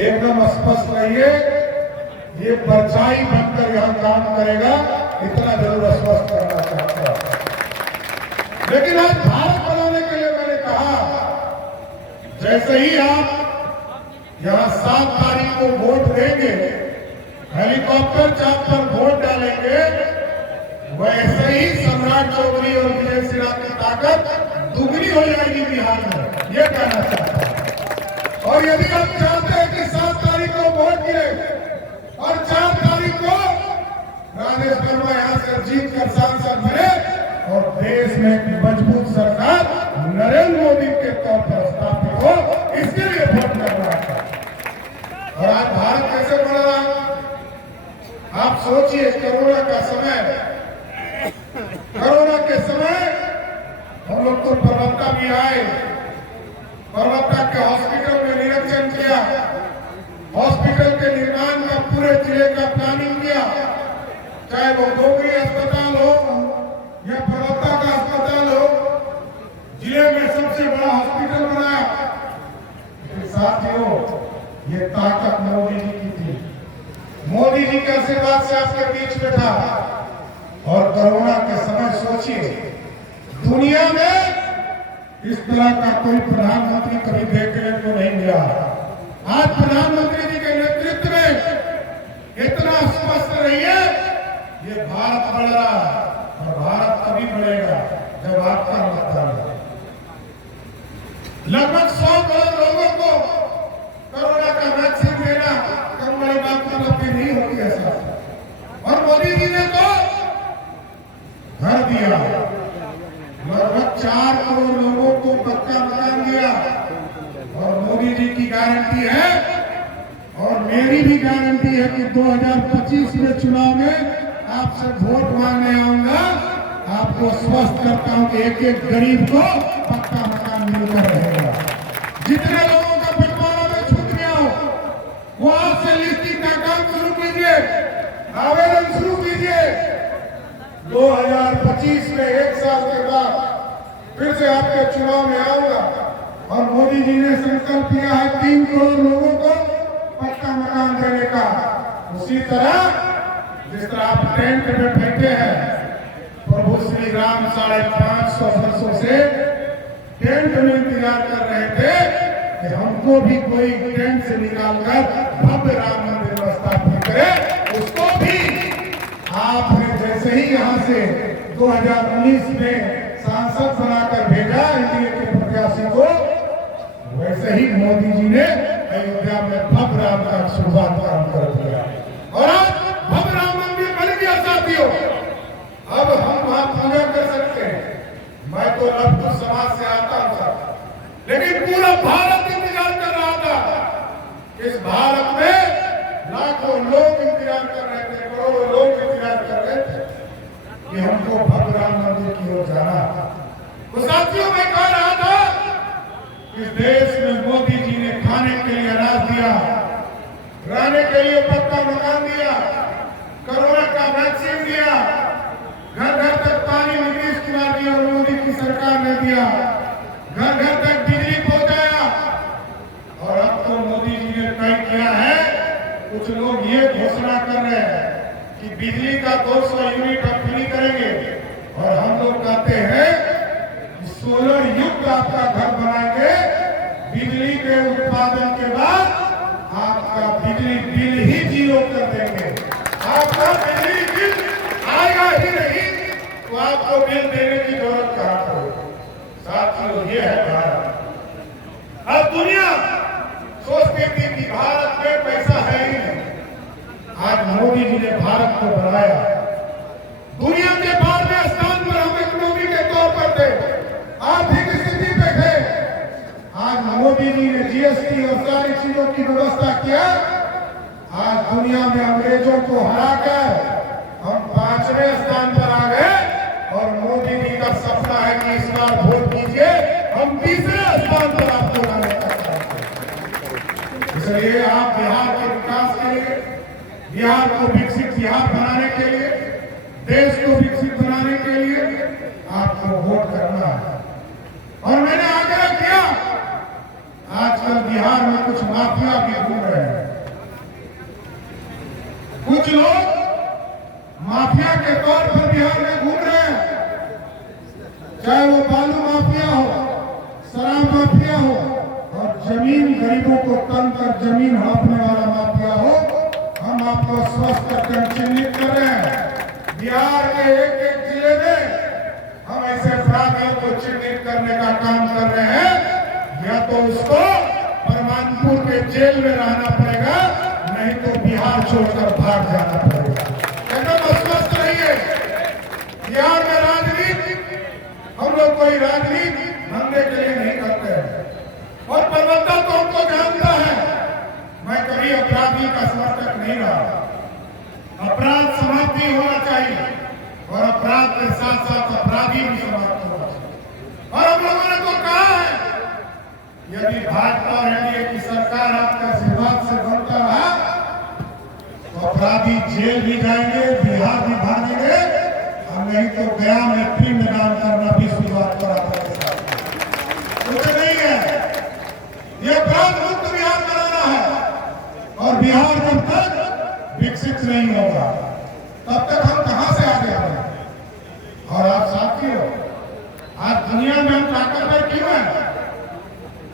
एकदम स्पष्ट रहिए, ये परछाई बनकर यहां काम करेगा, इतना जरूर स्पष्ट करना चाहता हूं। लेकिन आज भारत बनाने के लिए मैंने कहा, जैसे ही आप यहां 7 तारीख को वोट देंगे, हेलीकॉप्टर चाप पर वोट डालेंगे, वैसे ही सम्राट चौधरी और विजय सिन्हा की ताकत दुगनी हो जाएगी बिहार में, ये कहना चाहता हूं। और यदि आप चाहते हैं कि 7 तारीख को वोट गिरे और 4 तारीख को राजेश वर्मा यहां से जीत कर सांसद बने और देश में एक मजबूत सरकार नरेंद्र मोदी के तौर पर स्थापित हो, इसके लिए वोट करना है। और आज भारत कैसे बढ़ रहा है आप सोचिए। कोरोना का समय, कोरोना के समय हम लोग को प्रवक्ता भी आए, प्रवक्ता के हॉस्पिटल में निरीक्षण किया, हॉस्पिटल के निर्माण का पूरे जिले का प्लानिंग किया, चाहे वो गोगरी अस्पताल हो या प्रवक्ता का अस्पताल हो, जिले में सबसे बड़ा हॉस्पिटल बनाया। साथियों, ये ताकत मोदी जी की थी, मोदी जी के आशीर्वाद से आपके बीच में था। और कोरोना के समय सोचिए, दुनिया में इस तरह का कोई प्रधानमंत्री कभी देखने को नहीं मिला। आज प्रधानमंत्री जी के नेतृत्व में इतना स्पष्ट रहिए, ये भारत बढ़ रहा है और भारत तभी बढ़ेगा जब आपका मतदान है। लगभग 100 करोड़ लोगों को कोरोना का वैक्सीन देना कम बड़ी बात मतलब की नहीं होती ऐसा। और मोदी जी ने तो घर दिया, लगभग 4 करोड़ लोगों को पक्का मकान दिया। और मोदी जी की गारंटी है और मेरी भी गारंटी है कि 2025 में चुनाव में आपसे वोट मांगने आऊंगा, आपको स्वस्थ करता हूं कि एक एक गरीब को पक्का मकान मिलकर रहेगा। जितने लोगों का बंटवारा में छूट गया हो, वो आज से लिस्टिंग का काम शुरू कीजिए, आवेदन शुरू कीजिए। 2025 में 1 साल के बाद फिर से आपके चुनाव में आऊंगा और मोदी जी ने संकल्प लिया है 3 करोड़ लोगों को पक्का मकान देने का। उसी तरह जिस तरह आप टेंट में बैठे हैं, प्रभु श्री राम 550 वर्षों से टेंट में इंतजार कर रहे थे कि हमको भी कोई टेंट से निकालकर भव्य राम मंदिर स्थापित करे। उसको भी आपने जैसे ही यहाँ से 2019 में सांसद बनाकर भेजा एनडीए के प्रत्याशी को, वैसे ही मोदी जी ने अयोध्या में भव्य राम का शुरुआत काम कर दिया और आज भव्य राम मंदिर बन गया। साथियों, अब हम वहां पूजा कर सकते हैं। मैं तो लखनऊ समाज से आता था, लेकिन पूरा भारत इंतजार कर रहा था। इस भारत में लाखों लोग इंतजार कर रहे थे, करोड़ों लोग इंतजार कर रहे थे कि हमको भव्य राम मंदिर की ओर जाना। तो साथियों, मैं कह रहा था इस देश में मोदी जी ने खाने के लिए अनाज दिया, रहने के लिए पक्का मकान दिया, कोरोना का वैक्सीन दिया, घर घर तक पानी नीतीश कुमार जी और मोदी की सरकार ने दिया, घर घर तक बिजली पहुंचाया। और अब तो मोदी जी ने तय किया है, कुछ लोग ये घोषणा कर रहे हैं कि बिजली का 200 यूनिट हम फ्री करेंगे और हम लोग कहते हैं सोलर युक्त आपका घर बनाएंगे। बिजली के उत्पादन के बाद आपका बिजली बिल ही 0 कर देंगे। आपका बिजली बिल आएगा ही नहीं तो आपको बिल देने की जरूरत कहां पड़ेगी। साथियों, ये है भारत। अब दुनिया सोचती थी कि भारत में पैसा है ही नहीं, आज मोदी जी ने भारत को बनाया। दुनिया के 12वें स्थान पर हम इकोनॉमी के तौर पर थे, आर्थिक स्थिति पे थे। आज मोदी जी ने जीएसटी और सारी चीजों की व्यवस्था किया। आज दुनिया में अंग्रेजों को हराकर हम 5वें स्थान पर आ गए और मोदी जी का सपना है कि इस बार वोट कीजिए, हम 3रे स्थान पर आपको लाने का चाहते हैं। इसलिए आप बिहार के विकास के लिए, बिहार को विकसित बिहार बनाने के लिए, देश को विकसित बनाने के लिए आपको वोट करना है। और मैंने आग्रह किया, आजकल बिहार में कुछ माफिया भी घूम रहे हैं। के तौर पर बिहार में घूम रहे हैं, चाहे वो बालू माफिया हो, शराब माफिया हो और जमीन गरीबों को तंग कर जमीन हाँपने वाला माफिया हो। हम आपको स्वस्थ करके चिन्हित कर रहे हैं। बिहार के एक एक जिले में हम ऐसे अपराधियों को चिन्हित करने का काम कर रहे हैं। या तो उसको परमानपुर के जेल में रहना पड़ेगा, नहीं तो बिहार छोड़कर भाग जाना पड़ेगा। एकदम अस्वस्थ रहिए। बिहार में राजनीति, हम लोग कोई राजनीति धंधे के लिए नहीं करते हैं और प्रबंधन तो हमको जानता है। मैं कभी अपराधी का समर्थक नहीं रहा। अपराध समाप्ति होना चाहिए और अपराध के साथ साथ अपराधी भी समाप्त होना चाहिए। और हम लोगों ने तो कहा है, यदि भाजपा और एनडीए की सरकार आपके आशीर्वाद से बनता रहा तो अपराधी जेल भी जाएंगे, बिहार भी भागेंगे और नहीं तो गया में पिंडदान करना भी शुरुआत करा नहीं है। ये अपराध मुक्त बिहार बनाना है और बिहार जब तक विकसित नहीं होगा तब तक हम कहां से आगे बढ़ेंगे। और आप साथी हो, आज दुनिया में हम ताकतवर क्यों हैं?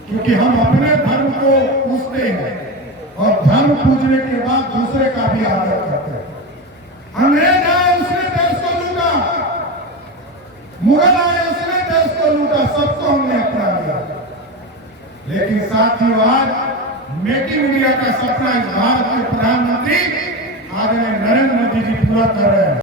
क्योंकि हम अपने धर्म को पूजते हैं और धर्म पूजने के बाद दूसरे का भी आदर करते हैं। अंग्रेज आए, उसने देश को लूटा, मुगल आए, उसने देश को लूटा, सबको हमने अपना लिया। लेकिन साथियों, आज मेक इन इंडिया का सपना इस भारत के प्रधानमंत्री आदरणीय नरेंद्र मोदी जी पूरा कर रहे हैं।